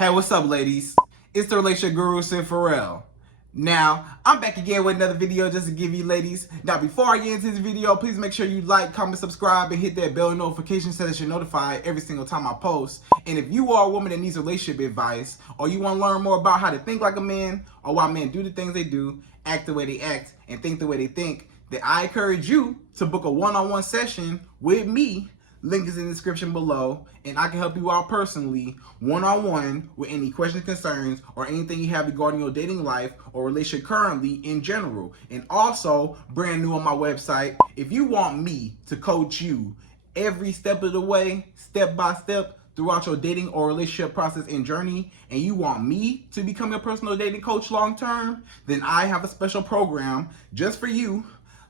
Hey, what's up, ladies? It's the relationship guru, Sydd Ferrell. Now, I'm back again with another video just to give you ladies. Now, before I get into this video, please make sure you like, comment, subscribe, and hit that bell notification so that you're notified every single time I post. And if you are a woman that needs relationship advice, or you want to learn more about how to think like a man, or why men do the things they do, act the way they act, and think the way they think, then I encourage you to book a one-on-one session with me. Link is in the description below, and I can help you out personally, one-on-one, with any questions, concerns, or anything you have regarding your dating life or relationship currently in general. And also, brand new on my website, if you want me to coach you every step of the way, step by step, throughout your dating or relationship process and journey, and you want me to become your personal dating coach long-term, then I have a special program just for you.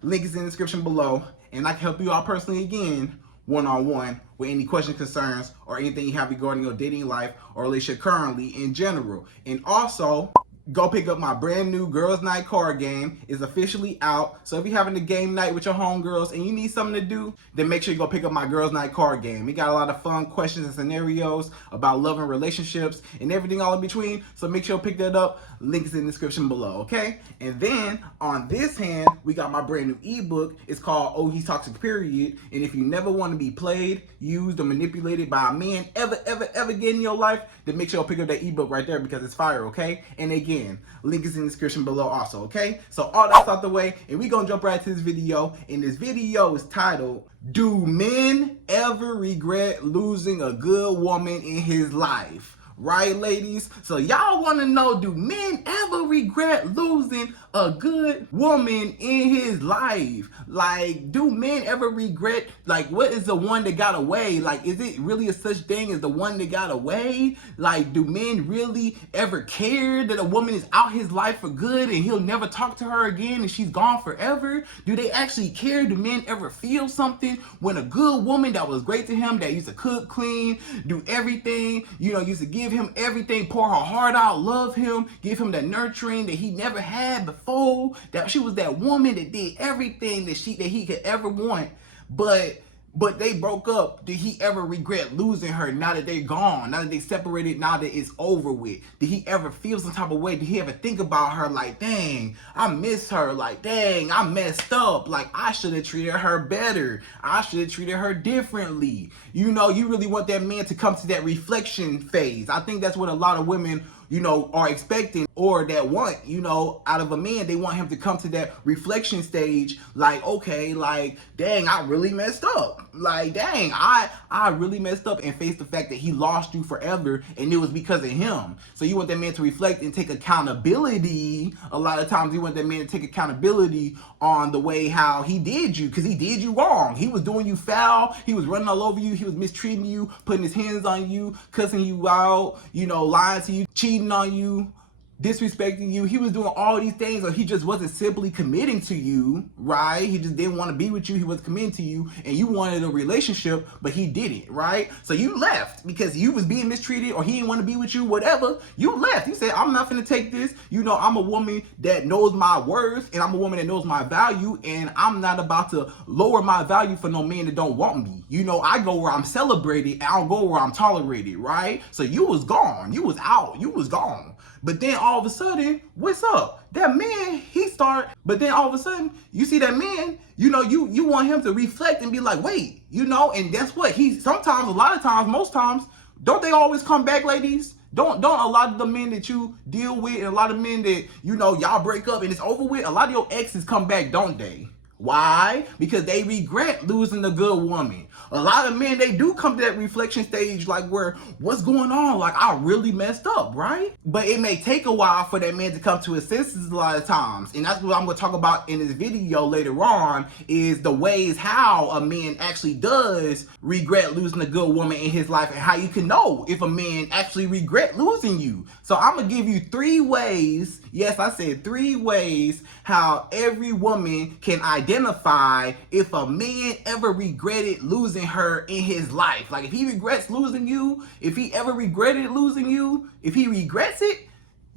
Link is in the description below, and I can help you out personally again, one-on-one, with any questions, concerns, or anything you have regarding your dating life or relationship currently in general. And also, go pick up my brand new Girls Night card game. It's officially out. So if you're having a game night with your homegirls and you need something to do, then make sure you go pick up my Girls Night card game. We got a lot of fun questions and scenarios about love and relationships and everything all in between. So make sure you pick that up. Link is in the description below, okay? And then on this hand, we got my brand new ebook. It's called Oh He's Toxic Period. And if you never want to be played, used, or manipulated by a man ever again in your life, then make sure you pick up that ebook right there because it's fire, okay? And again, link is in the description below also, okay? So all that's out the way, and we gonna jump right to this video. And this video is titled, Do Men Ever Regret Losing a Good Woman in His Life? Right, ladies? So y'all want to know, do men ever regret losing a good woman in his life? Like, do men ever regret, like, what is the one that got away? Like, is it really a such thing as the one that got away? Like, do men really ever care that a woman is out his life for good and he'll never talk to her again and she's gone forever? Do they actually care? Do men ever feel something when a good woman that was great to him, that used to cook, clean, do everything, you know, used to give him everything, pour her heart out, love him, give him the nurturing that he never had before, that she was that woman that did everything that he could ever want, but they broke up? Did he ever regret losing her now that they're gone, now that they separated, now that it's over with? Did he ever feel some type of way? Did he ever think about her like, dang, I miss her, like, dang, I messed up, like, I should have treated her better, I should have treated her differently? You know, you really want that man to come to that reflection phase. I think that's what a lot of women, you know, are expecting, or that want, you know, out of a man. They want him to come to that reflection stage, like, okay, like, dang, I really messed up. Like, dang, I really messed up, and face the fact that he lost you forever and it was because of him. So you want that man to reflect and take accountability. A lot of times you want that man to take accountability on the way how he did you, because he did you wrong. He was doing you foul. He was running all over you. He was mistreating you, putting his hands on you, cussing you out, you know, lying to you, cheating on you, disrespecting you. He was doing all these things, or he just wasn't simply committing to you, right? He just didn't want to be with you. He was committing to you, and you wanted a relationship, but he didn't, right? So you left because you was being mistreated, or he didn't want to be with you, whatever. You left. You said, I'm not gonna take this. You know, I'm a woman that knows my worth, and I'm a woman that knows my value, and I'm not about to lower my value for no man that don't want me. You know, I go where I'm celebrated, and I don't go where I'm tolerated, right? So you was gone. You was out. You was gone. But then all of a sudden, what's up? That man, but then all of a sudden, you see that man, you know, you want him to reflect and be like, wait, you know, and that's what sometimes, a lot of times, most times, don't they always come back, ladies? Don't a lot of the men that you deal with, and a lot of men that, you know, y'all break up and it's over with, a lot of your exes come back, don't they? Why? Because they regret losing a good woman. A lot of men, they do come to that reflection stage, like, where, what's going on? Like, I really messed up, right? But it may take a while for that man to come to his senses a lot of times. And that's what I'm going to talk about in this video later on, is the ways how a man actually does regret losing a good woman in his life, and how you can know if a man actually regret losing you. So I'm going to give you 3 ways, yes, I said 3 ways, how every woman can identify if a man ever regretted losing her in his life. Like, if he regrets losing you, if he ever regretted losing you, if he regrets it,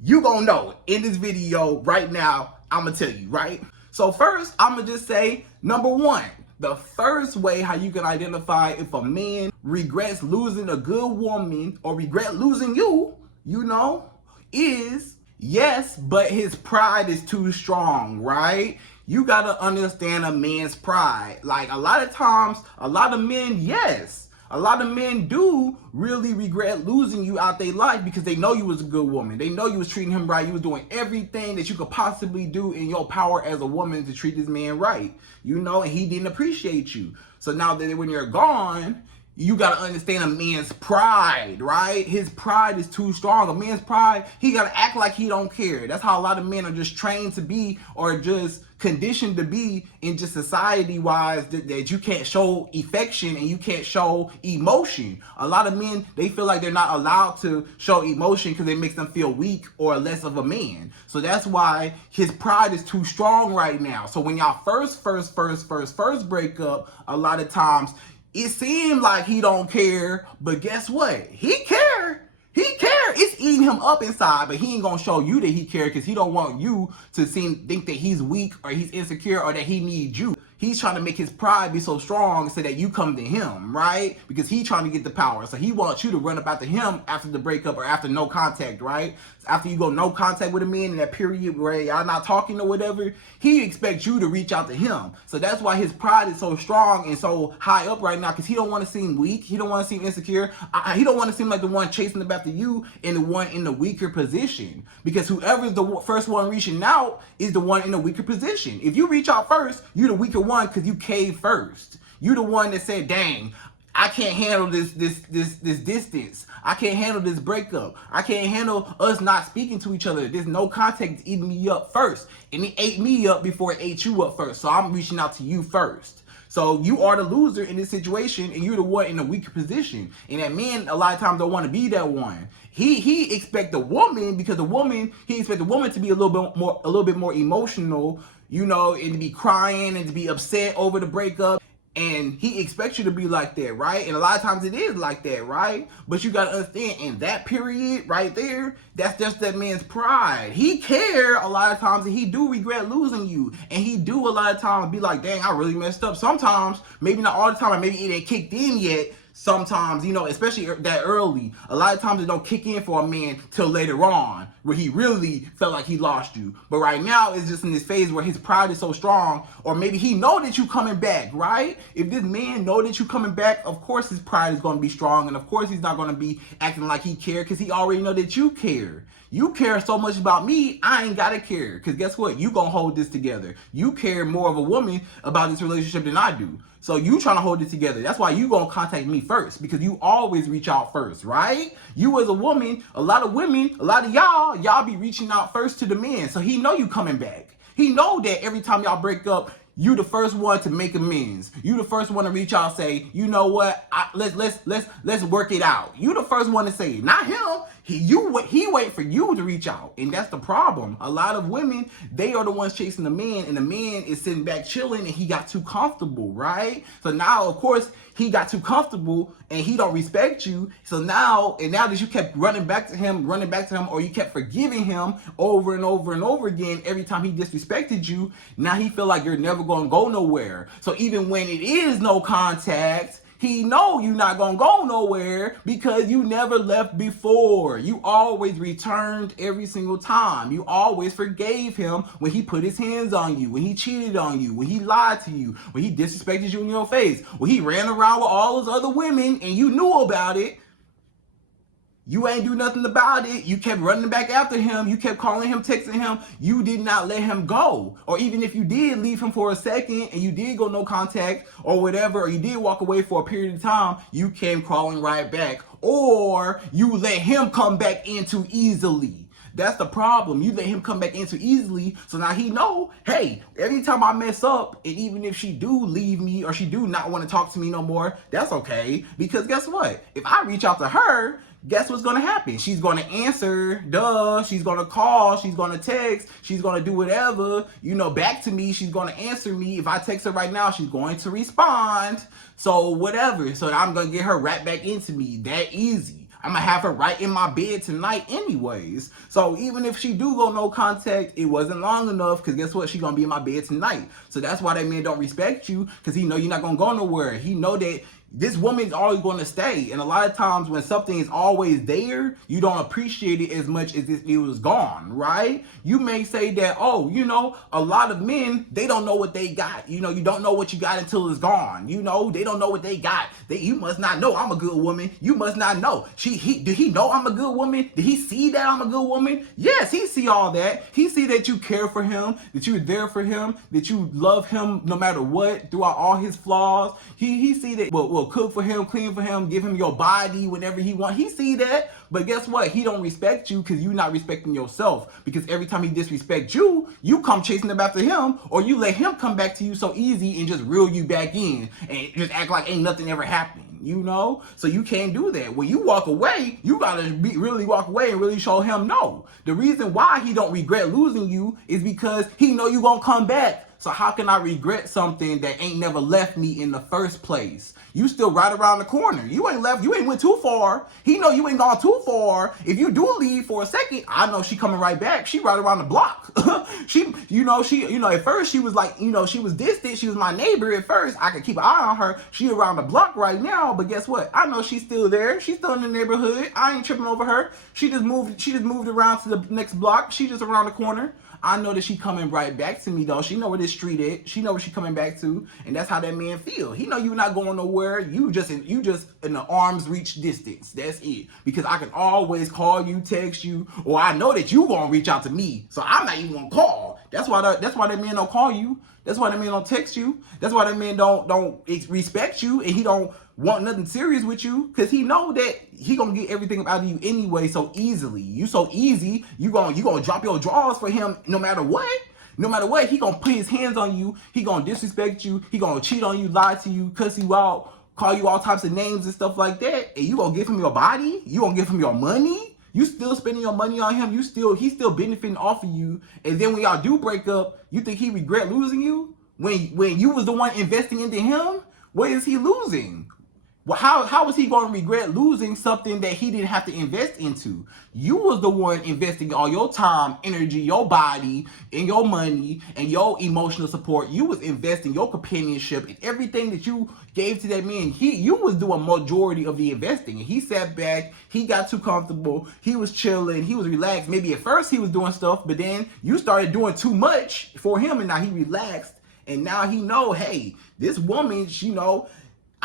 you gonna know in this video right now. I'm gonna tell you, right? So first, I'm gonna just say, number 1, the first way how you can identify if a man regrets losing a good woman or regret losing you you know, is yes, but his pride is too strong, right? You gotta understand a man's pride. Like a lot of times, a lot of men, yes, a lot of men do really regret losing you out their life because they know you was a good woman. They know you was treating him right. You was doing everything that you could possibly do in your power as a woman to treat this man right, you know, and he didn't appreciate you. So now that when you're gone, you gotta understand a man's pride, right? His pride is too strong. A man's pride, he gotta act like he don't care. That's how a lot of men are just trained to be, or just conditioned to be in just society-wise, that you can't show affection and you can't show emotion. A lot of men, they feel like they're not allowed to show emotion because it makes them feel weak or less of a man. So that's why his pride is too strong right now. So when y'all first break up, a lot of times, it seemed like he don't care, but guess what? He care. He care. It's eating him up inside, but he ain't gonna show you that he care because he don't want you to think that he's weak or he's insecure or that he needs you. He's trying to make his pride be so strong so that you come to him, right? Because he's trying to get the power. So he wants you to run up after him after the breakup or after no contact, right? After you go no contact with a man in that period where y'all not talking or whatever, he expects you to reach out to him. So that's why his pride is so strong and so high up right now, because he don't want to seem weak. He don't want to seem insecure. He don't want to seem like the one chasing up after you and the one in the weaker position. Because whoever's the first one reaching out is the one in the weaker position. If you reach out first, you're the weaker one because you caved first. You the one that said, dang, I can't handle this distance. I can't handle this breakup. I can't handle us not speaking to each other. There's no contact eating me up first. And it ate me up before it ate you up first. So I'm reaching out to you first. So you are the loser in this situation and you're the one in a weaker position. And that man a lot of times don't want to be that one. He expect the woman, because he expect the woman to be a little bit more emotional, you know, and to be crying and to be upset over the breakup. And he expects you to be like that, right? And a lot of times it is like that, right? But you got to understand, in that period right there, that's just that man's pride. He care a lot of times, and he do regret losing you. And he do a lot of times be like, dang, I really messed up. Sometimes, maybe not all the time, or maybe it ain't kicked in yet. Sometimes, you know, especially that early, a lot of times it don't kick in for a man till later on, where he really felt like he lost you. But right now, it's just in this phase where his pride is so strong, or maybe he know that you coming back, right? If this man know that you coming back, of course his pride is going to be strong, and of course he's not going to be acting like he care, because he already know that you care. You care so much about me, I ain't gotta care. Because guess what? You gonna hold this together. You care more of a woman about this relationship than I do. So you trying to hold it together. That's why you gonna contact me first, because you always reach out first, right? You as a woman, a lot of women, a lot of y'all be reaching out first to the men. So he know you coming back. He know that every time y'all break up, you the first one to make amends. You the first one to reach out and say, you know what? Let's work it out. You the first one to say it, not him. He wait for you to reach out, and that's the problem. A lot of women, they are the ones chasing the man, and the man is sitting back chilling, and he got too comfortable, right? So now, of course, he got too comfortable, and he don't respect you. So now that you kept running back to him, or you kept forgiving him over and over and over again every time he disrespected you, now he feel like you're never gonna go nowhere. So even when it is no contact, he know you not gonna go nowhere because you never left before. You always returned every single time. You always forgave him when he put his hands on you, when he cheated on you, when he lied to you, when he disrespected you in your face, when he ran around with all those other women and you knew about it. You ain't do nothing about it. You kept running back after him. You kept calling him, texting him. You did not let him go. Or even if you did leave him for a second and you did go no contact or whatever, or you did walk away for a period of time, you came crawling right back. Or you let him come back in too easily. That's the problem. You let him come back in too easily, so now he know, hey, every time I mess up, and even if she do leave me or she do not want to talk to me no more, that's okay. Because guess what? If I reach out to her, guess what's going to happen? She's going to answer, she's going to call, she's going to text, she's going to do whatever, you know, back to me. She's going to answer me. If I text her right now, she's going to respond. So whatever. So I'm going to get her right back into me. That easy. I'm going to have her right in my bed tonight anyways. So even if she do go no contact, it wasn't long enough, because guess what? She's going to be in my bed tonight. So that's why that man don't respect you, because he know you're not going to go nowhere. He know that This woman is always going to stay. And a lot of times when something is always there, you don't appreciate it as much as if it was gone, right? You may say that, oh, you know, a lot of men, they don't know what they got. You know, you don't know what you got until it's gone. You know, they don't know what they got. You must not know I'm a good woman. You must not know. Did he know I'm a good woman? Did he see that I'm a good woman? Yes, he see all that. He see that you care for him, that you're there for him, that you love him no matter what, throughout all his flaws. He see that, will cook for him, clean for him, give him your body whenever he want. He see that, but guess what? He don't respect you because you're not respecting yourself. Because every time he disrespects you, you come chasing up after him, or you let him come back to you so easy and just reel you back in and just act like ain't nothing ever happened, you know? So you can't do that. When you walk away, you gotta really walk away and really show him no. The reason why he don't regret losing you is because he know you gonna come back. So how can I regret something that ain't never left me in the first place? You still right around the corner. You ain't left, you ain't went too far. He know you ain't gone too far. If you do leave for a second, I know she coming right back. She right around the block. At first she was like, she was distant. She was my neighbor at first. I could keep an eye on her. She around the block right now, but guess what? I know she's still there. She's still in the neighborhood. I ain't tripping over her. She just moved around to the next block. She just around the corner. I know that she coming right back to me though. She know where this street is. She know where she coming back to, and that's how that man feel. He know you not going nowhere. You just in the arm's reach distance. That's it. Because I can always call you, text you, or I know that you gonna reach out to me, so I'm not even gonna call. That's why that man don't call you. That's why that man don't text you. That's why that man don't respect you, and he don't want nothing serious with you, because he know that he gonna get everything out of you anyway so easily. You so easy, you gonna drop your drawers for him no matter what. No matter what, he gonna put his hands on you. He gonna disrespect you. He gonna cheat on you, lie to you, cuss you out, call you all types of names and stuff like that. And you gonna give him your body? You gonna give him your money? You still spending your money on him? He's still benefiting off of you. And then when y'all do break up, you think he regret losing you? When you was the one investing into him? What is he losing? Well, how is he going to regret losing something that he didn't have to invest into? You was the one investing all your time, energy, your body, and your money, and your emotional support. You was investing your companionship and everything that you gave to that man. You was doing majority of the investing. And he sat back, he got too comfortable, he was chilling, he was relaxed. Maybe at first he was doing stuff, but then you started doing too much for him, and now he relaxed. And now he know, hey, this woman,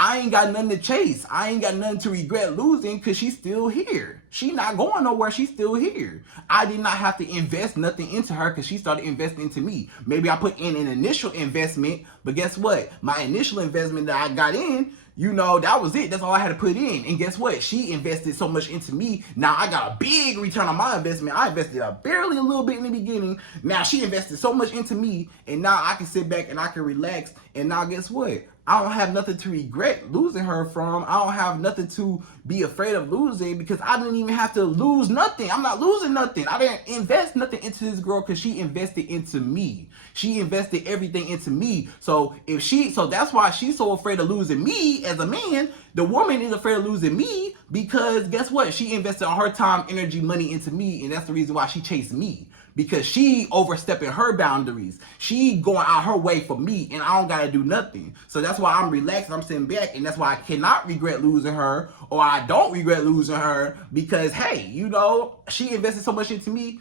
I ain't got nothing to chase. I ain't got nothing to regret losing because she's still here. She not going nowhere. She's still here. I did not have to invest nothing into her because she started investing into me. Maybe I put in an initial investment, but guess what? My initial investment that I got in, that was it. That's all I had to put in. And guess what? She invested so much into me. Now I got a big return on my investment. I invested barely a little bit in the beginning. Now she invested so much into me, and now I can sit back and I can relax. And now guess what? I don't have nothing to regret losing her from. I don't have nothing to be afraid of losing because I didn't even have to lose nothing. I'm not losing nothing. I didn't invest nothing into this girl because she invested into me. She invested everything into me. So that's why she's so afraid of losing me as a man. The woman is afraid of losing me because guess what? She invested all her time, energy, money into me, and that's the reason why she chased me. Because she overstepping her boundaries. She going out her way for me, and I don't gotta do nothing. So that's why I'm relaxed, I'm sitting back, and that's why I cannot regret losing her, or I don't regret losing her, because hey, she invested so much into me.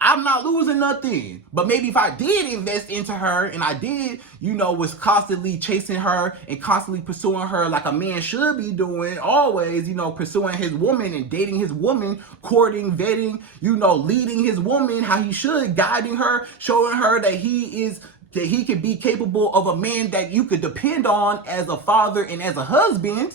I'm not losing nothing. But maybe if I did invest into her and I did, was constantly chasing her and constantly pursuing her like a man should be doing, always, pursuing his woman and dating his woman, courting, vetting, leading his woman how he should, guiding her, showing her that he can be capable of a man that you could depend on as a father and as a husband.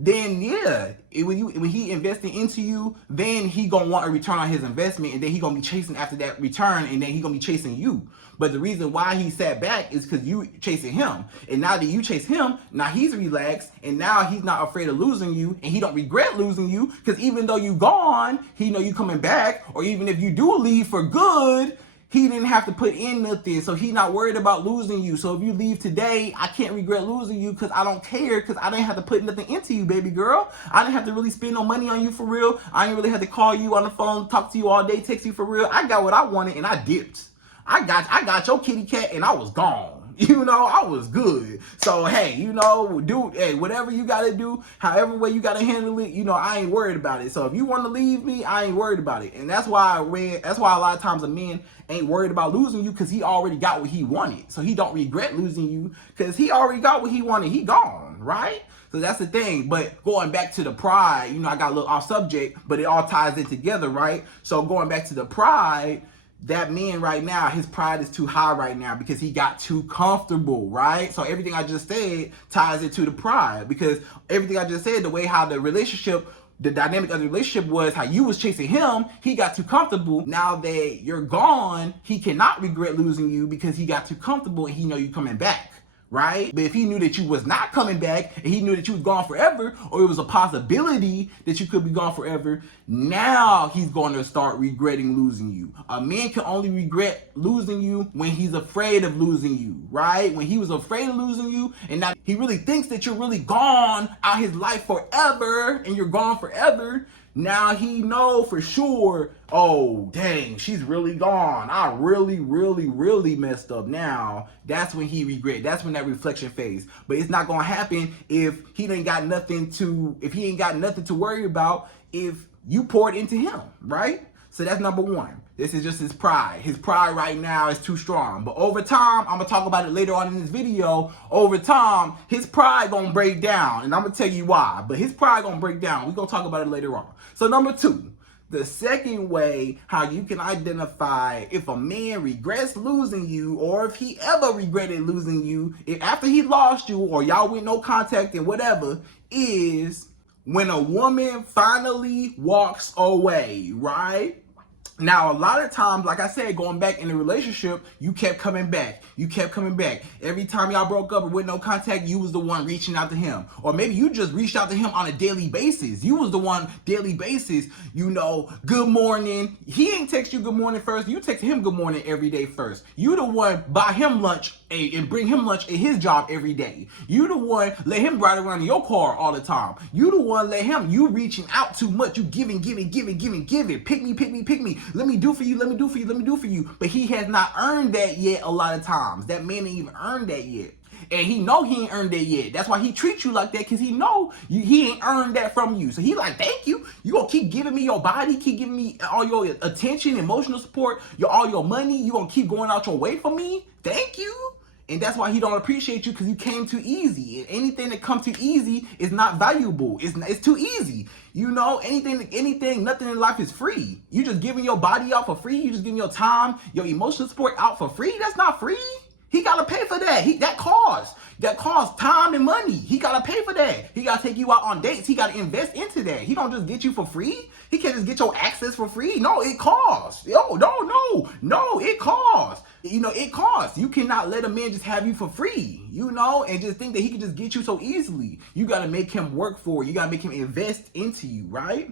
Then yeah, when he invested into you, then he gonna want a return on his investment, and then he gonna be chasing after that return, and then he gonna be chasing you. But the reason why he sat back is because you chasing him, and now that you chase him, now he's relaxed, and now he's not afraid of losing you, and he don't regret losing you, because even though you gone, he know you coming back, or even if you do leave for good, he didn't have to put in nothing, so he not worried about losing you. So if you leave today, I can't regret losing you because I don't care, because I didn't have to put nothing into you, baby girl. I didn't have to really spend no money on you for real. I didn't really have to call you on the phone, talk to you all day, text you for real. I got what I wanted and I dipped. I got your kitty cat and I was gone. You know, I was good. So, hey, you know, dude, hey, whatever you got to do, however way you got to handle it, you know, I ain't worried about it. So if you want to leave me, I ain't worried about it. And that's why a lot of times a man ain't worried about losing you, because he already got what he wanted. So he don't regret losing you because he already got what he wanted. He gone, right? So that's the thing. But going back to the pride, you know, I got a little off subject, but it all ties in together, right? So going back to the pride, that man right now, his pride is too high right now because he got too comfortable, right? So everything I just said ties into the pride, because everything I just said, the way how the relationship, the dynamic of the relationship was how you was chasing him, he got too comfortable. Now that you're gone, he cannot regret losing you because he got too comfortable and he know you coming back. Right? But if he knew that you was not coming back and he knew that you was gone forever, or it was a possibility that you could be gone forever, now he's going to start regretting losing you. A man can only regret losing you when he's afraid of losing you, right? When he was afraid of losing you and now he really thinks that you're really gone out his life forever and you're gone forever. Now he know for sure, oh, dang, she's really gone. I really, really, really messed up now. That's when he regret. That's when that reflection phase. But it's not going to happen if he ain't got nothing to worry about if you poured into him, right? So that's number one. This is just his pride. His pride right now is too strong. But over time, I'm going to talk about it later on in this video. Over time, his pride going to break down. And I'm going to tell you why. But his pride going to break down. We're going to talk about it later on. So number two, the second way how you can identify if a man regrets losing you, or if he ever regretted losing you, if after he lost you or y'all with no contact and whatever, is when a woman finally walks away, right? Now, a lot of times, like I said, going back in the relationship, you kept coming back. You kept coming back. Every time y'all broke up or with no contact, you was the one reaching out to him. Or maybe you just reached out to him on a daily basis. You was the one daily basis, you know, good morning. He ain't text you good morning first. You text him good morning every day first. You the one buy him lunch and bring him lunch at his job every day. You the one let him ride around in your car all the time. You the one you reaching out too much. You giving. Pick me. Let me do for you. But he has not earned that yet a lot of times. That man ain't even earned that yet. And he know he ain't earned that yet. That's why he treats you like that, because he know he ain't earned that from you. So he like, thank you. You gonna keep giving me your body, keep giving me all your attention, emotional support, all your money. You gonna keep going out your way for me? Thank you. And that's why he don't appreciate you, because you came too easy. And anything that comes too easy is not valuable. It's too easy. You know, nothing in life is free. You just giving your body out for free. You just giving your time, your emotional support out for free. That's not free. He gotta pay for that. That costs time and money. He gotta pay for that. He gotta take you out on dates. He gotta invest into that. He don't just get you for free. He can't just get your access for free. No, it costs. No, it costs. You know, it costs. You cannot let a man just have you for free, you know, and just think that he can just get you so easily. You gotta make him work for it. You gotta make him invest into you, right?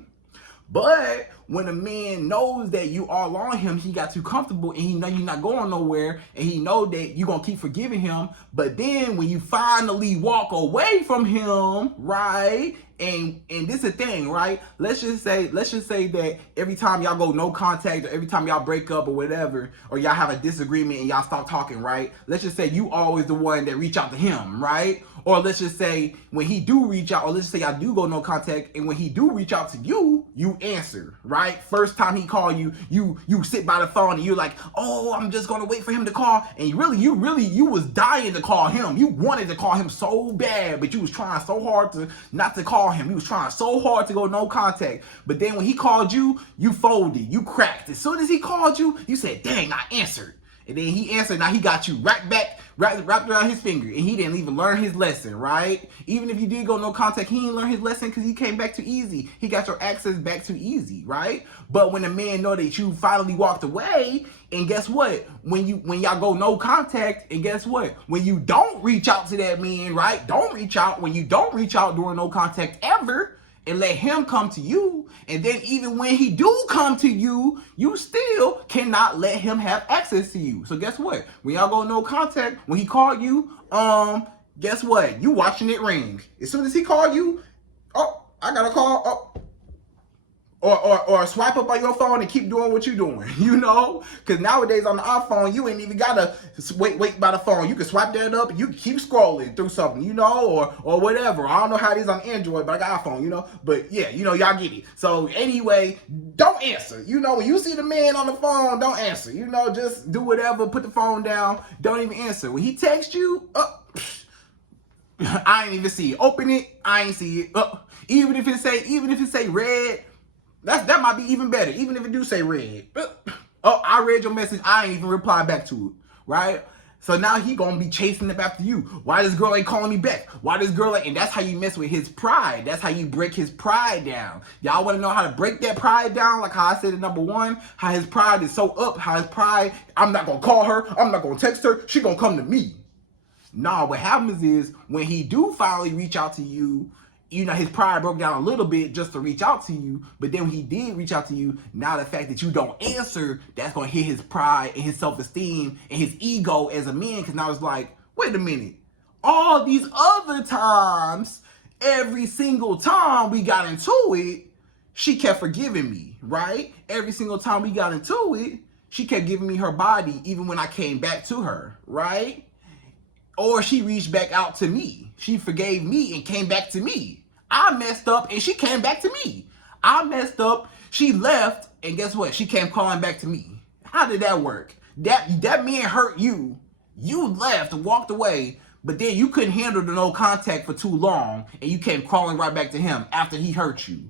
But when a man knows that you all on him, he got too comfortable and he know you're not going nowhere, and he know that you're going to keep forgiving him. But then when you finally walk away from him, right? And this is the thing, right? Let's just say that every time y'all go no contact, or every time y'all break up or whatever, or y'all have a disagreement and y'all stop talking, right? Let's just say you always the one that reach out to him, right? Or let's just say when he do reach out, or let's just say y'all do go no contact, and when he do reach out to you, you answer, right? First time he call you, you sit by the phone and you're like, oh, I'm just gonna wait for him to call. And you was dying to call him. You wanted to call him so bad, but you was trying so hard to not to call him. You was trying so hard to go no contact. But then when he called you, you folded, you cracked. As soon as he called you, you said, dang, I answered. And then he answered. Now he got you right back, wrapped around his finger, and he didn't even learn his lesson, right? Even if you did go no contact, he didn't learn his lesson because he came back too easy. He got your access back too easy, right? But when a man know that you finally walked away, and guess what? When y'all go no contact, and guess what? When you don't reach out to that man, right? When you don't reach out during no contact ever, and let him come to you, and then even when he do come to you, you still cannot let him have access to you. So guess what? When y'all go no contact, when he called you, guess what? You watching it ring. As soon as he called you, oh, I got a call. or swipe up on your phone and keep doing what you're doing, you know? Because nowadays on the iPhone, you ain't even gotta wait by the phone. You can swipe that up and you can keep scrolling through something, you know, or whatever. I don't know how it is on Android, but I got iPhone, you know? But yeah, you know, y'all get it. So anyway, don't answer. You know, when you see the man on the phone, don't answer. You know, just do whatever, put the phone down, don't even answer. When he texts you, I ain't even see it. Open it, I ain't see it. Even if it say red, that might be even better. Even if it do say red. Oh, I read your message. I ain't even reply back to it. Right? So now he gonna be chasing up after you. Why this girl ain't calling me back? Why this girl ain't? And that's how you mess with his pride. That's how you break his pride down. Y'all wanna know how to break that pride down? Like how I said in number 1, how his pride is so up, how his pride, I'm not gonna call her, I'm not gonna text her, she gonna come to me. Nah, what happens is when he do finally reach out to you, you know, his pride broke down a little bit just to reach out to you. But then when he did reach out to you, now the fact that you don't answer, that's going to hit his pride and his self-esteem and his ego as a man. Because now it's like, wait a minute. All these other times, every single time we got into it, she kept forgiving me, right? Every single time we got into it, she kept giving me her body even when I came back to her, right? Or she reached back out to me. She forgave me and came back to me. I messed up and she came back to me. I messed up, she left, and guess what? She came calling back to me. How did that work? That man hurt you. You left, walked away, but then you couldn't handle the no contact for too long, and you came crawling right back to him after he hurt you.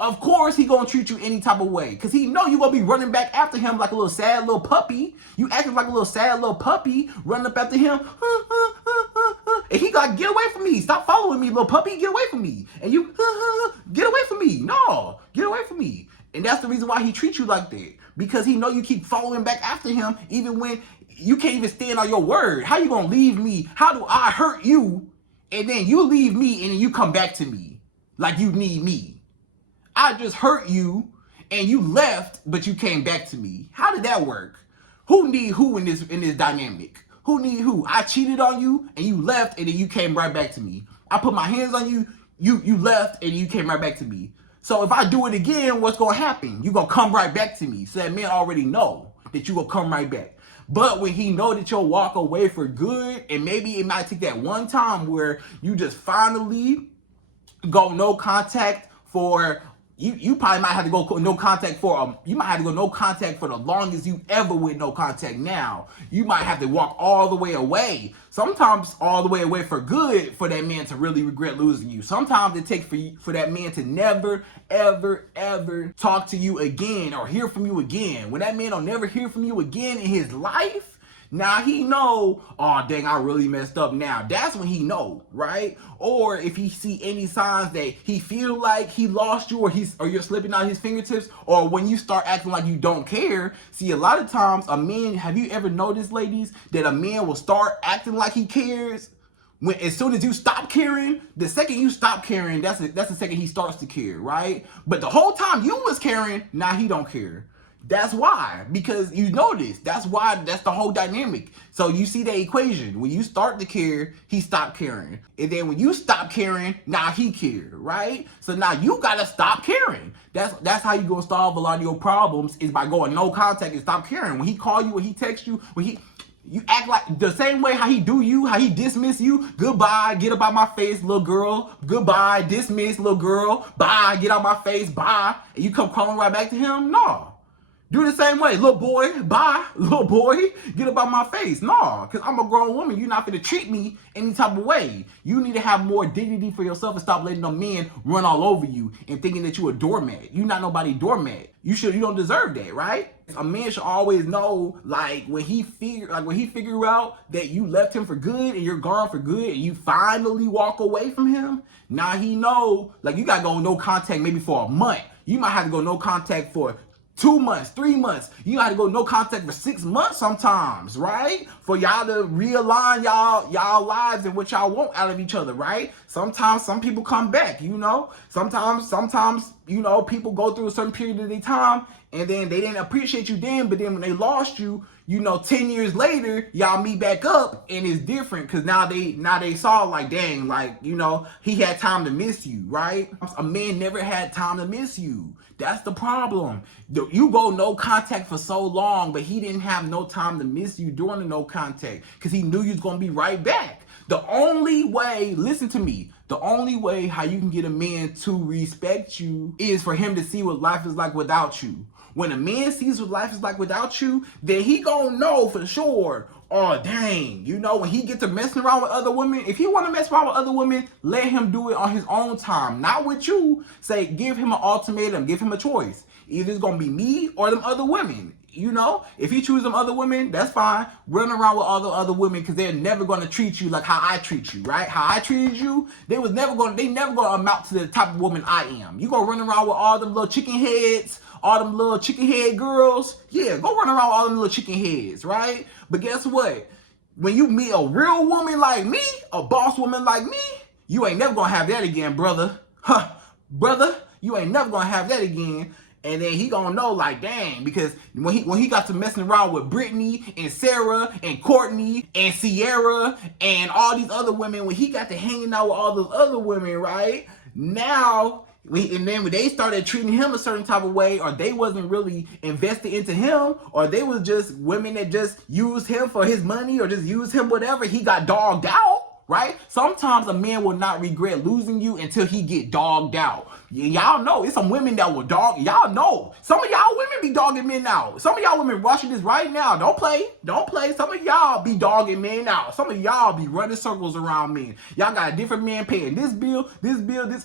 Of course he gonna treat you any type of way, because he know you gonna be running back after him like a little sad little puppy. You acting like a little sad little puppy, running up after him. And he got, get away from me. Stop following me, little puppy. Get away from me. And you, get away from me. No, get away from me. And that's the reason why he treats you like that. Because he know you keep following back after him even when you can't even stand on your word. How you gonna leave me? How do I hurt you? And then you leave me and then you come back to me like you need me. I just hurt you and you left, but you came back to me. How did that work? Who need who in this dynamic? Who need who? I cheated on you and you left and then you came right back to me. I put my hands on you, you left and you came right back to me. So if I do it again, what's gonna happen? You gonna come right back to me. So that man already know that you gonna come right back. But when he know that you'll walk away for good, and maybe it might take that one time where you just finally go no contact for, you probably might have to go no contact for, you might have to go no contact for the longest you ever went no contact now. You might have to walk all the way away. Sometimes all the way away for good for that man to really regret losing you. Sometimes it takes for that man to never, ever, ever talk to you again or hear from you again. When that man don't never hear from you again in his life, now he know, oh dang, I really messed up now. That's when he know, right? Or if he see any signs that he feel like he lost you, or you're slipping out his fingertips, or when you start acting like you don't care. See, a lot of times a man, have you ever noticed, ladies, that a man will start acting like he cares when, as soon as you stop caring? The second you stop caring, that's the second he starts to care, right? But the whole time you was caring, now he don't care. That's why, because you notice, that's why, that's the whole dynamic. So you see the equation. When you start to care, he stopped caring. And then when you stop caring, now he cared, right? So now you gotta stop caring. That's how you gonna solve a lot of your problems, is by going no contact and stop caring. When he call you, when he text you, you act like the same way how he do you, how he dismiss you. Goodbye, get up out my face, little girl. Goodbye, dismiss, little girl. Bye, get out my face, bye. And you come crawling right back to him? No. Do the same way, little boy, bye, little boy, get up out my face. No, because I'm a grown woman. You're not going to treat me any type of way. You need to have more dignity for yourself and stop letting them men run all over you and thinking that you a doormat. You're not nobody doormat. You don't deserve that, right? A man should always know, like when he figure out that you left him for good and you're gone for good and you finally walk away from him, now he know, like you got to go no contact maybe for a month. You might have to go no contact for 2 months, 3 months. You gotta go no contact for 6 months sometimes, right? For y'all to realign y'all lives and what y'all want out of each other, right? Sometimes some people come back, you know? Sometimes, you know, people go through a certain period of their time and then they didn't appreciate you then, but then when they lost you, 10 years later, y'all meet back up and it's different because now they saw like, dang, like, he had time to miss you, right? A man never had time to miss you. That's the problem. You go no contact for so long, but he didn't have no time to miss you during the no contact because he knew you was going to be right back. The only way, listen to me, the only way how you can get a man to respect you is for him to see what life is like without you. When a man sees what life is like without you, then he gonna know for sure, oh dang, when he gets to messing around with other women, if he wanna mess around with other women, let him do it on his own time, not with you. Say, give him an ultimatum, give him a choice. Either it's gonna be me or them other women. If he chooses them other women, that's fine. Run around with all the other women because they're never going to treat you like how I treat you, right? How I treated you, they never going to amount to the type of woman I am. You going to run around with all them little chicken heads, all them little chicken head girls. Yeah, go run around with all them little chicken heads, right? But guess what? When you meet a real woman like me, a boss woman like me, you ain't never going to have that again, brother. Brother, you ain't never going to have that again. And then he gonna know, like, dang, because when he got to messing around with Brittany and Sarah and Courtney and Sierra and all these other women, when he got to hanging out with all those other women, right? Now, and then when they started treating him a certain type of way, or they wasn't really invested into him, or they was just women that just used him for his money or just used him whatever, he got dogged out. Right? Sometimes a man will not regret losing you until he get dogged out. Y'all know, it's some women that will dog. Y'all know. Some of y'all women be dogging men out. Some of y'all women watching this right now. Don't play. Some of y'all be dogging men out. Some of y'all be running circles around men. Y'all got a different man paying this bill.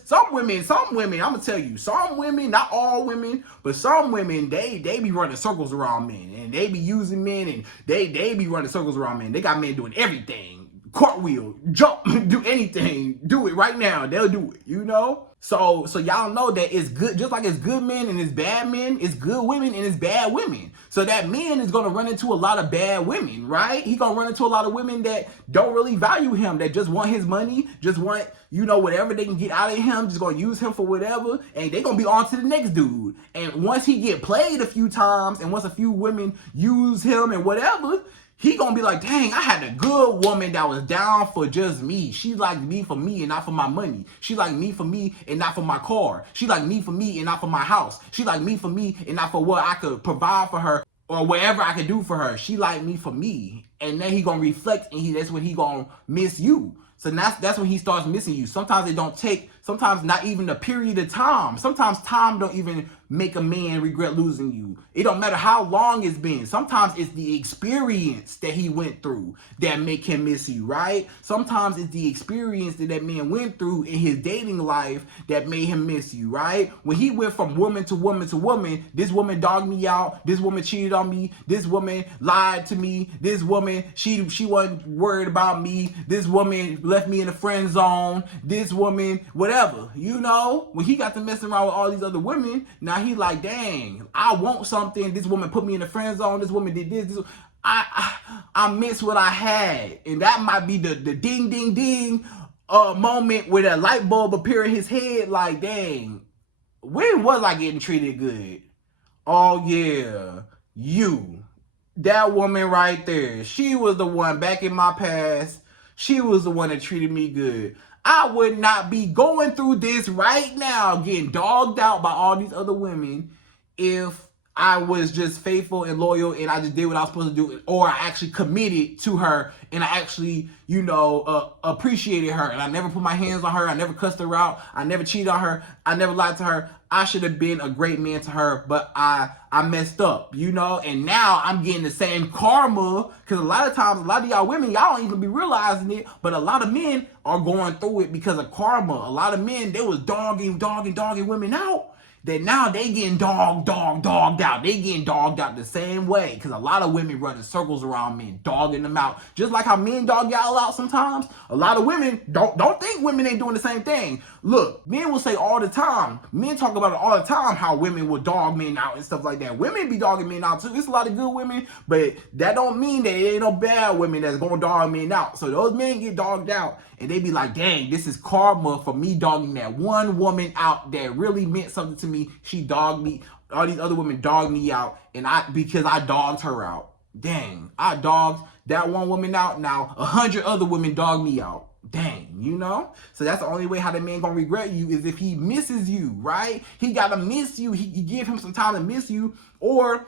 Some women, I'm going to tell you, some women, not all women, but some women, they be running circles around men. And they be using men, and they be running circles around men. They got men doing everything. Cartwheel, jump, do anything, do it right now. They'll do it, So y'all know that it's good, just like it's good men and it's bad men, it's good women and it's bad women. So that man is gonna run into a lot of bad women, right? He gonna run into a lot of women that don't really value him, that just want his money, just want, whatever they can get out of him, just gonna use him for whatever, and they gonna be on to the next dude. And once he get played a few times, and once a few women use him and whatever, he gonna be like, dang, I had a good woman that was down for just me. She liked me for me and not for my money. She liked me for me and not for my car. She liked me for me and not for my house. She liked me for me and not for what I could provide for her or whatever I could do for her. She liked me for me. And then he gonna reflect, and that's when he gonna miss you. So that's when he starts missing you. Sometimes it don't take, sometimes not even a period of time. Sometimes time don't even make a man regret losing you. It don't matter how long it's been. Sometimes it's the experience that he went through that make him miss you, right? Sometimes it's the experience that man went through in his dating life that made him miss you, right? When he went from woman to woman to woman, this woman dogged me out, this woman cheated on me, this woman lied to me, this woman, she wasn't worried about me, this woman left me in the friend zone, this woman, whatever, when he got to messing around with all these other women, now he like, dang, I want something, this woman put me in the friend zone, this woman did this, I miss what I had. And that might be the ding ding ding moment where that light bulb appear in his head, like, dang, when was I getting treated good? Oh yeah, that woman right there, she was the one back in my past. She was the one that treated me good. I would not be going through this right now, getting dogged out by all these other women, if I was just faithful and loyal and I just did what I was supposed to do, or I actually committed to her and I actually, appreciated her, and I never put my hands on her, I never cussed her out, I never cheated on her, I never lied to her. I should have been a great man to her, but I messed up, and now I'm getting the same karma, because a lot of times, a lot of y'all women, y'all don't even be realizing it, but a lot of men are going through it because of karma. A lot of men, they was dogging women out, that now they getting dogged out. They getting dogged out the same way, because a lot of women running circles around men, dogging them out. Just like how men dog y'all out sometimes, a lot of women don't think women ain't doing the same thing. Look, men will say all the time, men talk about it all the time, how women will dog men out and stuff like that. Women be dogging men out too. It's a lot of good women, but that don't mean that it ain't no bad women that's gonna dog men out. So those men get dogged out, and they be like, dang, this is karma for me dogging that one woman out that really meant something to me. She dogged me. All these other women dogged me out, and because I dogged her out. Dang, I dogged that one woman out. Now 100 other women dog me out. Dang, you know? So that's the only way how that man gonna regret you is if he misses you, right? He gotta miss you. He give him some time to miss you, or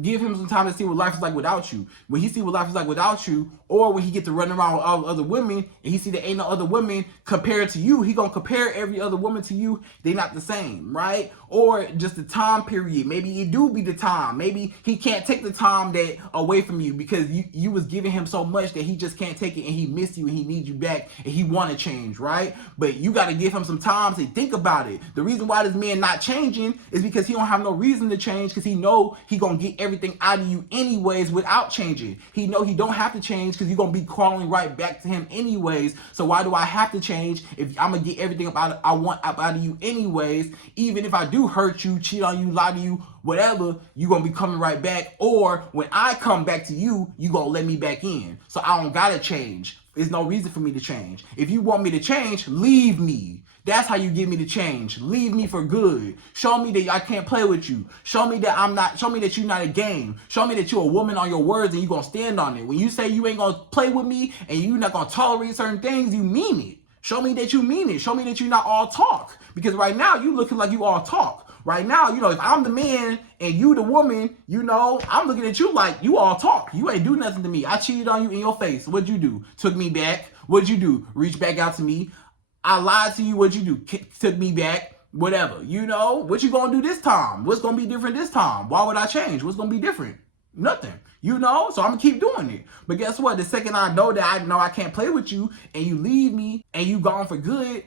give him some time to see what life is like without you. When he see what life is like without you, or when he get to run around with all other women and he see that ain't no other women compared to you, he gonna compare every other woman to you. They not the same, right? Or just the time period. Maybe it do be the time. Maybe he can't take the time that away from you because you was giving him so much that he just can't take it, and he missed you and he needs you back and he want to change, right? But you got to give him some time to think about it. The reason why this man not changing is because he don't have no reason to change, because he know he gonna get everything out of you anyways without changing. He know he don't have to change because you're gonna be crawling right back to him anyways. So why do I have to change if I'm gonna get everything about I want out of you anyways? Even if I do hurt you, cheat on you, lie to you, whatever, you gonna be coming right back. Or when I come back to you, you gonna let me back in. So I don't gotta change. There's no reason for me to change. If you want me to change, leave me. That's how you get me to change. Leave me for good. Show me that I can't play with you. Show me that show me that you're not a game. Show me that you're a woman on your words and you're gonna stand on it. When you say you ain't gonna play with me and you're not gonna tolerate certain things, you mean it. Show me that you mean it. Show me that you're not all talk. Because right now you looking like you all talk. Right now, you know, if I'm the man and you the woman, you know, I'm looking at you like you all talk. You ain't do nothing to me. I cheated on you in your face. What'd you do? Took me back. What'd you do? Reach back out to me. I lied to you. What'd you do? Took me back. Whatever. You know, what you gonna do this time? What's gonna be different this time? Why would I change? What's gonna be different? Nothing. You know, so I'm gonna keep doing it. But guess what? The second I know that I can't play with you and you leave me and you gone for good,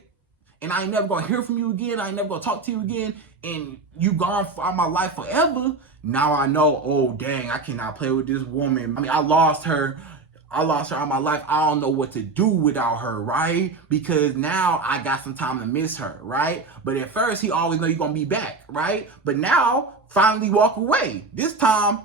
and I ain't never gonna hear from you again, I ain't never gonna talk to you again, and you gone out my life forever, now I know, oh dang, I cannot play with this woman. I mean, I lost her out of my life. I don't know what to do without her, right? Because now I got some time to miss her, right? But at first, he always know you're gonna be back, right? But now, finally walk away. This time,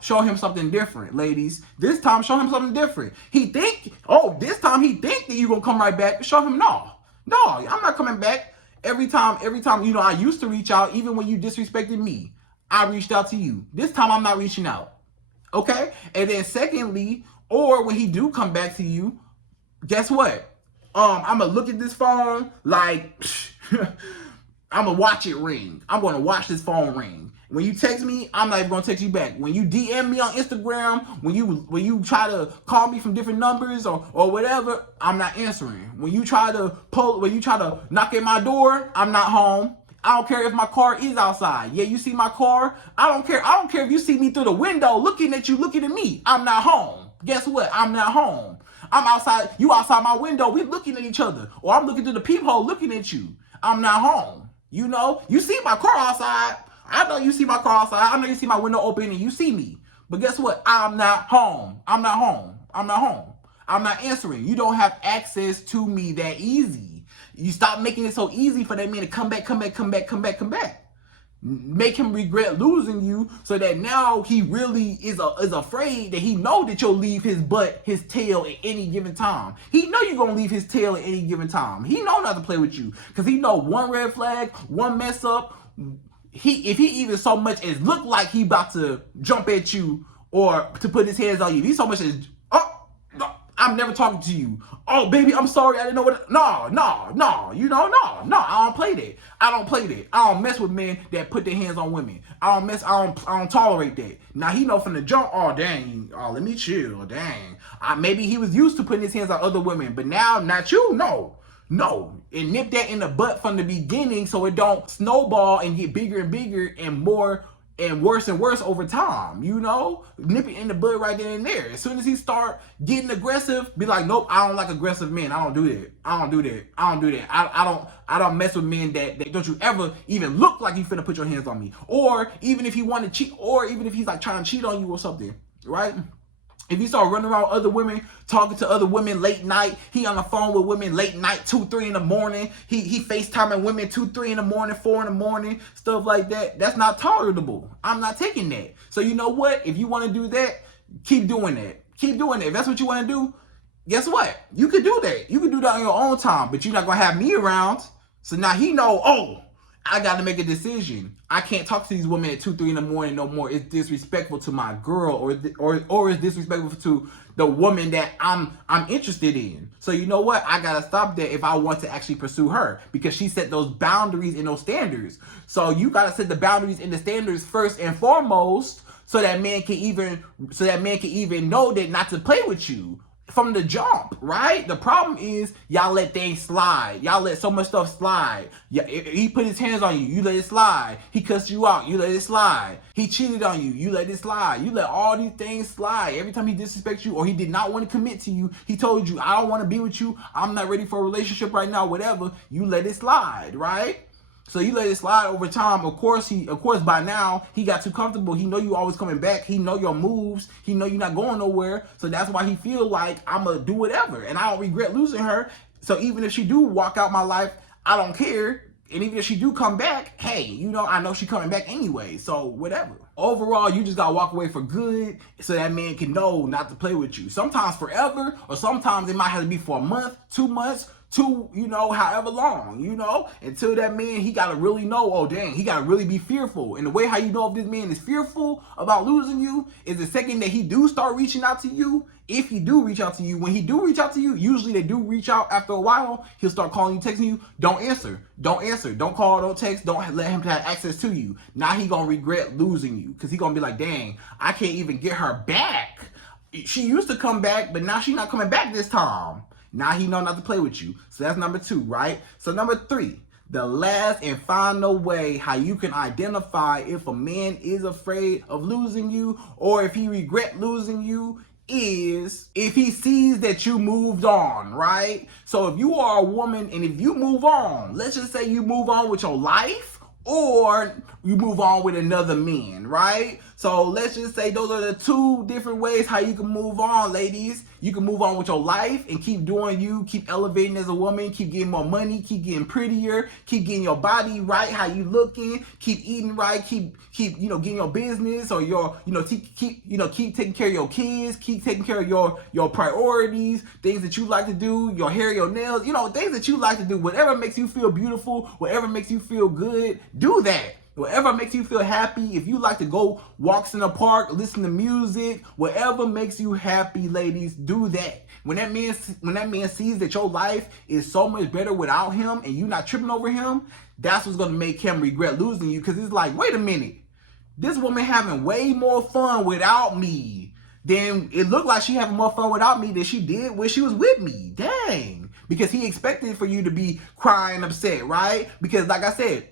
show him something different, ladies. This time, show him something different. This time he think that you gonna come right back. Show him no, I'm not coming back. Every time, you know, I used to reach out, even when you disrespected me, I reached out to you. This time I'm not reaching out. Okay? And then secondly, or when he do come back to you, guess what? I'm gonna look at this phone like I'm gonna watch it ring. I'm gonna watch this phone ring. When you text me, I'm not even gonna text you back. When you DM me on Instagram, when you try to call me from different numbers or whatever, I'm not answering. When you try to knock at my door, I'm not home. I don't care if my car is outside. Yeah, you see my car? I don't care. I don't care if you see me through the window looking at you, looking at me. I'm not home. Guess what? I'm not home. I'm outside. You outside my window. We looking at each other. Or I'm looking through the peephole looking at you. I'm not home. You know? You see my car outside. I know you see my car outside. I know you see my window open and you see me. But guess what? I'm not home. I'm not home. I'm not home. I'm not answering. You don't have access to me that easy. You stop making it so easy for that man to come back. Make him regret losing you, so that now he really is afraid that he know that you'll leave his tail at any given time. He know you're gonna leave his tail at any given time. He know not to play with you, because he know one red flag, one mess up, if he even so much as look like he about to jump at you or to put his hands on you, he so much as, oh, no, I'm never talking to you. Oh, baby, I'm sorry, I didn't know what. No, you know, no, I don't play that. I don't mess with men that put their hands on women. I don't tolerate that. Now he know from the jump, oh dang, oh let me chill, dang. Maybe he was used to putting his hands on other women, but now not you, no. And nip that in the butt from the beginning so it don't snowball and get bigger and bigger and more and worse over time, you know? Nip it in the butt right then and there. As soon as he start getting aggressive, be like, nope, I don't like aggressive men. I don't do that. I don't mess with men that don't you ever even look like you finna put your hands on me. Or even if he want to cheat, or even if he's like trying to cheat on you or something, right? If he start running around with other women, talking to other women late night, he on the phone with women late night, 2, 3 in the morning, he FaceTiming women 2, 3 in the morning, 4 in the morning, stuff like that, that's not tolerable. I'm not taking that. So you know what? If you want to do that, keep doing that. If that's what you want to do, guess what? You could do that. You could do that on your own time, but you're not going to have me around. So now he know, oh, I got to make a decision. I can't talk to these women at 2, 3 in the morning no more. It's disrespectful to my girl, or it's disrespectful to the woman that I'm interested in. So you know what? I gotta stop that if I want to actually pursue her, because she set those boundaries and those standards. So you gotta set the boundaries and the standards first and foremost, so that man can even know that not to play with you from the jump, right? The problem is y'all let things slide. Y'all let so much stuff slide. Yeah, he put his hands on you, you let it slide. He cussed you out, you let it slide. He cheated on you, you let it slide. You let all these things slide. Every time he disrespects you or he did not want to commit to you, he told you, I don't want to be with you, I'm not ready for a relationship right now, whatever, you let it slide, right? So you let it slide over time. Of course, by now he got too comfortable. He know you always coming back. He know your moves. He know you're not going nowhere. So that's why he feel like I'ma do whatever, and I don't regret losing her. So even if she do walk out my life, I don't care. And even if she do come back, hey, you know, I know she coming back anyway. So whatever. Overall, you just gotta walk away for good, so that man can know not to play with you. Sometimes forever, or sometimes it might have to be for a month, 2 months. You know, however long, you know, until that man, he gotta really know, oh dang, he gotta really be fearful. And the way how you know if this man is fearful about losing you is the second that he do start reaching out to you. If he do reach out to you, when he do reach out to you, usually they do reach out after a while. He'll start calling you, texting you. Don't answer, don't call, don't text, don't let him have access to you. Now he gonna regret losing you, because he gonna be like, dang, I can't even get her back. She used to come back, but now she not coming back this time. Now he know not to play with you. So that's number 2, right? So number 3, the last and final way how you can identify if a man is afraid of losing you or if he regret losing you is if he sees that you moved on, right? So if you are a woman and if you move on, let's just say you move on with your life or you move on with another man, right? So let's just say those are the 2 different ways how you can move on, ladies. You can move on with your life and keep doing you, keep elevating as a woman, keep getting more money, keep getting prettier, keep getting your body right, how you looking, keep eating right, keep you know, getting your business or your, you know, keep taking care of your kids, keep taking care of your priorities, things that you like to do, your hair, your nails, you know, things that you like to do. Whatever makes you feel beautiful, whatever makes you feel good, do that. Whatever makes you feel happy. If you like to go walks in the park, listen to music, whatever makes you happy, ladies, do that. When that man sees that your life is so much better without him and you not tripping over him, that's what's gonna make him regret losing you. Because it's like, wait a minute, this woman having way more fun without me. Then it looked like she having more fun without me than she did when she was with me. Dang. Because he expected for you to be crying upset, right? Because like I said,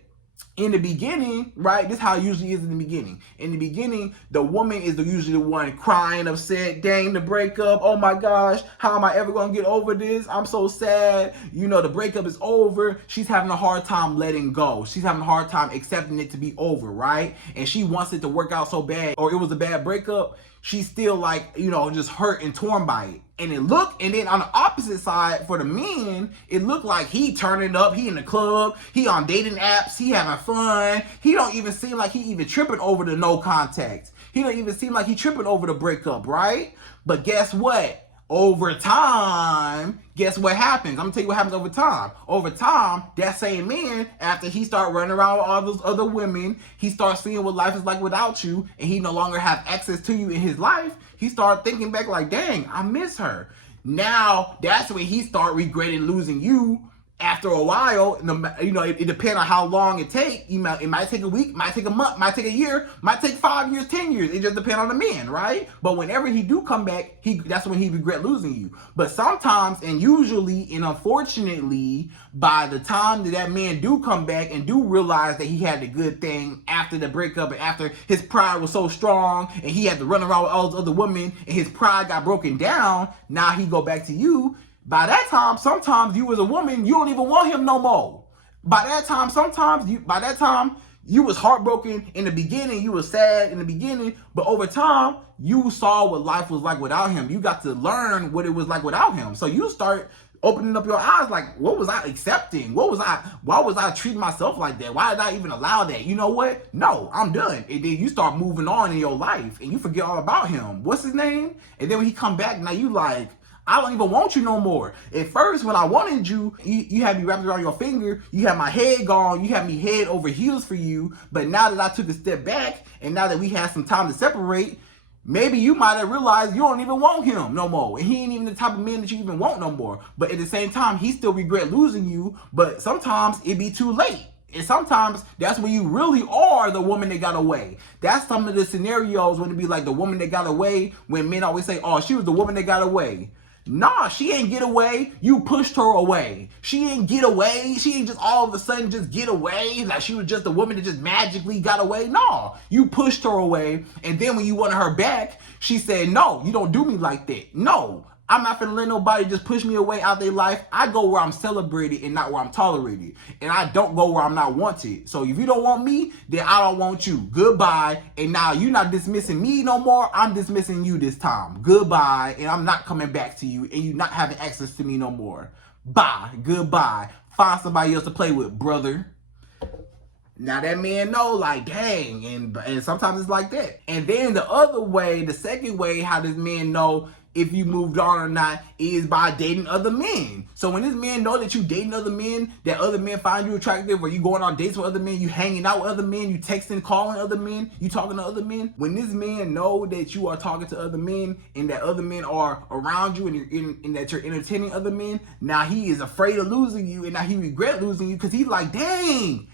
in the beginning, right, this is how it usually is in the beginning. In the beginning, the woman is usually the one crying, upset, dang, the breakup, oh my gosh, how am I ever going to get over this? I'm so sad. You know, the breakup is over. She's having a hard time letting go. She's having a hard time accepting it to be over, right? And she wants it to work out so bad, or it was a bad breakup. She's still like, you know, just hurt and torn by it. And then on the opposite side, for the men, it looked like he turning up, he in the club, he on dating apps, he having fun. He don't even seem like he even tripping over the no contact. He don't even seem like he tripping over the breakup, right? But guess what? Over time, guess what happens? I'm gonna tell you what happens over time. Over time, that same man, after he start running around with all those other women, he starts seeing what life is like without you, and he no longer have access to you in his life. He started thinking back like, dang, I miss her. Now, that's when he start regretting losing you. After a while, you know, it depends on how long it takes. It might take a week, might take a month, might take a year, might take 5 years, 10 years. It just depends on the man, right? But whenever he do come back, that's when he regret losing you. But sometimes, and usually, and unfortunately, by the time that man do come back and do realize that he had the good thing after the breakup and after his pride was so strong and he had to run around with all those other women and his pride got broken down, now he go back to you. By that time, sometimes you as a woman, you don't even want him no more. By that time, you was heartbroken in the beginning, you was sad in the beginning, but over time, you saw what life was like without him. You got to learn what it was like without him. So you start opening up your eyes like, what was I accepting? Why was I treating myself like that? Why did I even allow that? You know what? No, I'm done. And then you start moving on in your life and you forget all about him. What's his name? And then when he come back, now you like, I don't even want you no more. At first, when I wanted you, you had me wrapped around your finger. You had my head gone. You had me head over heels for you. But now that I took a step back, and now that we had some time to separate, maybe you might have realized you don't even want him no more. And he ain't even the type of man that you even want no more. But at the same time, he still regret losing you. But sometimes it be too late. And sometimes that's when you really are the woman that got away. That's some of the scenarios when it be like the woman that got away, when men always say, oh, she was the woman that got away. Nah, she ain't get away. You pushed her away. She ain't get away. She ain't just all of a sudden just get away. Like she was just a woman that just magically got away. No, you pushed her away. And then when you wanted her back, she said, no, you don't do me like that. No, I'm not finna let nobody just push me away out their life. I go where I'm celebrated and not where I'm tolerated. And I don't go where I'm not wanted. So if you don't want me, then I don't want you. Goodbye. And now you're not dismissing me no more. I'm dismissing you this time. Goodbye. And I'm not coming back to you. And you not having access to me no more. Bye. Goodbye. Find somebody else to play with, brother. Now that man know, like, dang, and sometimes it's like that. And then the other way, the second way, how this man know if you moved on or not is by dating other men. So when this man know that you dating other men, that other men find you attractive, or you going on dates with other men, you hanging out with other men, you texting, calling other men, you talking to other men. When this man know that you are talking to other men and that other men are around you and that you're entertaining other men, now he is afraid of losing you, and now he regret losing you because he's like, dang,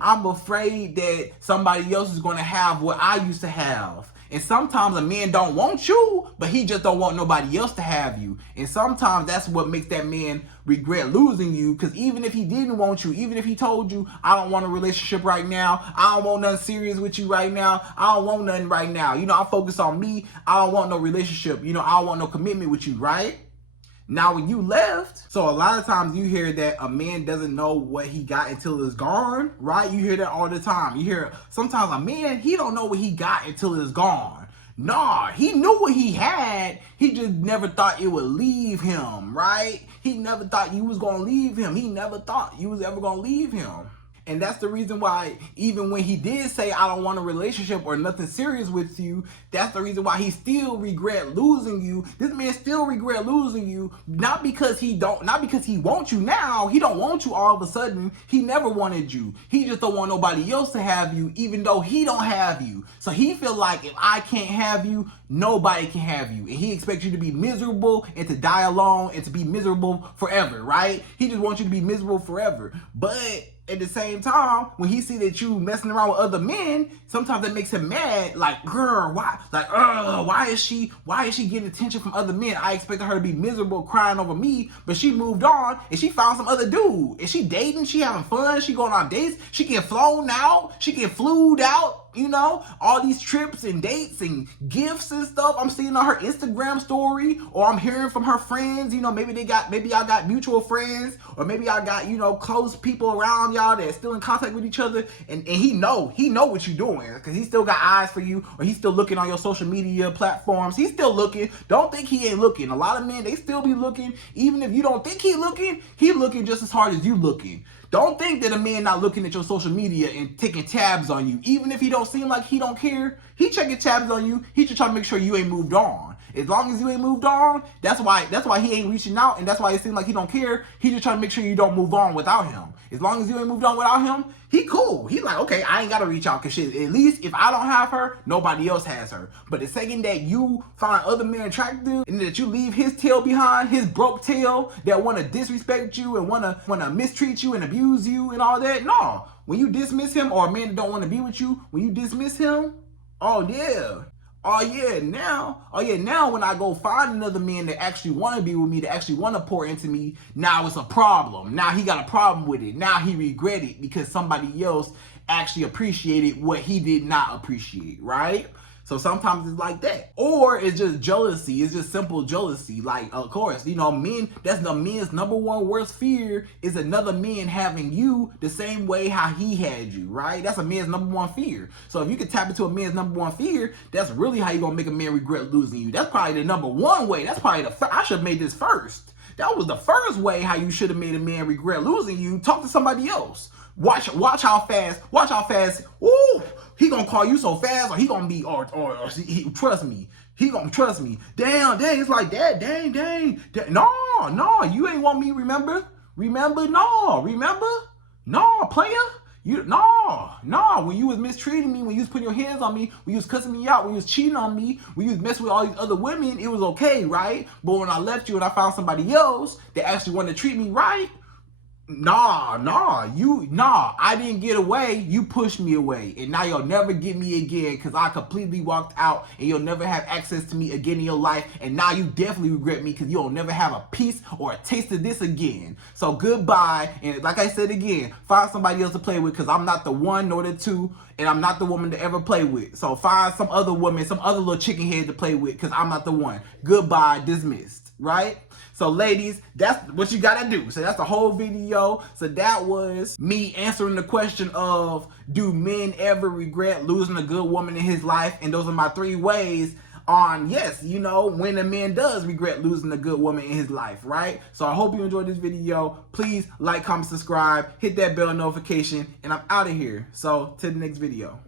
I'm afraid that somebody else is going to have what I used to have. And sometimes a man don't want you, but he just don't want nobody else to have you. And sometimes that's what makes that man regret losing you, because even if he didn't want you, even if he told you, I don't want a relationship right now, I don't want nothing serious with you right now, I don't want nothing right now, you know, I'm focused on me, I don't want no relationship, you know, I don't want no commitment with you, right? Now, when you left, so a lot of times you hear that a man doesn't know what he got until it's gone, right? You hear that all the time. You hear sometimes a man, he don't know what he got until it's gone. Nah, he knew what he had. He just never thought it would leave him, right? He never thought you was going to leave him. He never thought you was ever going to leave him. And that's the reason why, even when he did say, I don't want a relationship or nothing serious with you, that's the reason why he still regret losing you. This man still regret losing you, not because he wants you now. He don't want you all of a sudden. He never wanted you. He just don't want nobody else to have you, even though he don't have you. So he feel like, if I can't have you, nobody can have you. And he expects you to be miserable and to die alone and to be miserable forever, right? He just wants you to be miserable forever. But at the same time, when he see that you messing around with other men, sometimes that makes him mad. Like, girl, why? Like, why is she getting attention from other men? I expected her to be miserable, crying over me, but she moved on and she found some other dude. And she dating, she having fun, she going on dates, she getting flown out, she getting flued out. You know, all these trips and dates and gifts and stuff I'm seeing on her Instagram story, or I'm hearing from her friends. You know, maybe y'all got mutual friends, or maybe y'all got, you know, close people around y'all that's still in contact with each other. And he know what you're doing, because he still got eyes for you, or he's still looking on your social media platforms. He's still looking. Don't think he ain't looking. A lot of men, they still be looking. Even if you don't think he looking just as hard as you looking. Don't think that a man not looking at your social media and taking tabs on you. Even if he don't seem like he don't care, he checking tabs on you. He just trying to make sure you ain't moved on. As long as you ain't moved on, that's why he ain't reaching out, and that's why it seems like he don't care. He just trying to make sure you don't move on without him. As long as you ain't moved on without him, he cool. He like, okay, I ain't gotta reach out, cause shit, at least if I don't have her, nobody else has her. But the second that you find other men attractive, and that you leave his tail behind, his broke tail that wanna disrespect you and wanna mistreat you and abuse you and all that, no. When you dismiss him, or a man that don't wanna be with you, when you dismiss him, oh yeah, now when I go find another man that actually want to be with me, that actually want to pour into me, now it's a problem. Now he got a problem with it. Now he regret it because somebody else actually appreciated what he did not appreciate, right? So sometimes it's like that. Or it's just jealousy. It's just simple jealousy. Like, of course, you know, men, that's the men's number one worst fear, is another man having you the same way how he had you, right? That's a man's number one fear. So if you could tap into a man's number one fear, that's really how you're going to make a man regret losing you. That's probably the number one way. That's probably I should have made this first. That was the first way how you should have made a man regret losing you. Talk to somebody else. Watch how fast, he gonna call you so fast, or he gonna be, trust me. He gonna trust me. Dang, it's like that. Dang. No, you ain't want me, remember? No, player. No, when you was mistreating me, when you was putting your hands on me, when you was cussing me out, when you was cheating on me, when you was messing with all these other women, it was okay, right? But when I left you and I found somebody else that actually wanted to treat me right, I didn't get away. You pushed me away, and now you'll never get me again because I completely walked out, and you'll never have access to me again in your life. And now you definitely regret me because you'll never have a piece or a taste of this again. So goodbye, and like I said again, find somebody else to play with because I'm not the one nor the two, and I'm not the woman to ever play with. So find some other woman, some other little chicken head to play with because I'm not the one. Goodbye, dismissed, right? So ladies, that's what you gotta do. So that's the whole video. So that was me answering the question of, do men ever regret losing a good woman in his life? And those are my 3 ways on, yes, you know, when a man does regret losing a good woman in his life, right? So I hope you enjoyed this video. Please like, comment, subscribe, hit that bell notification, and I'm out of here. So till the next video.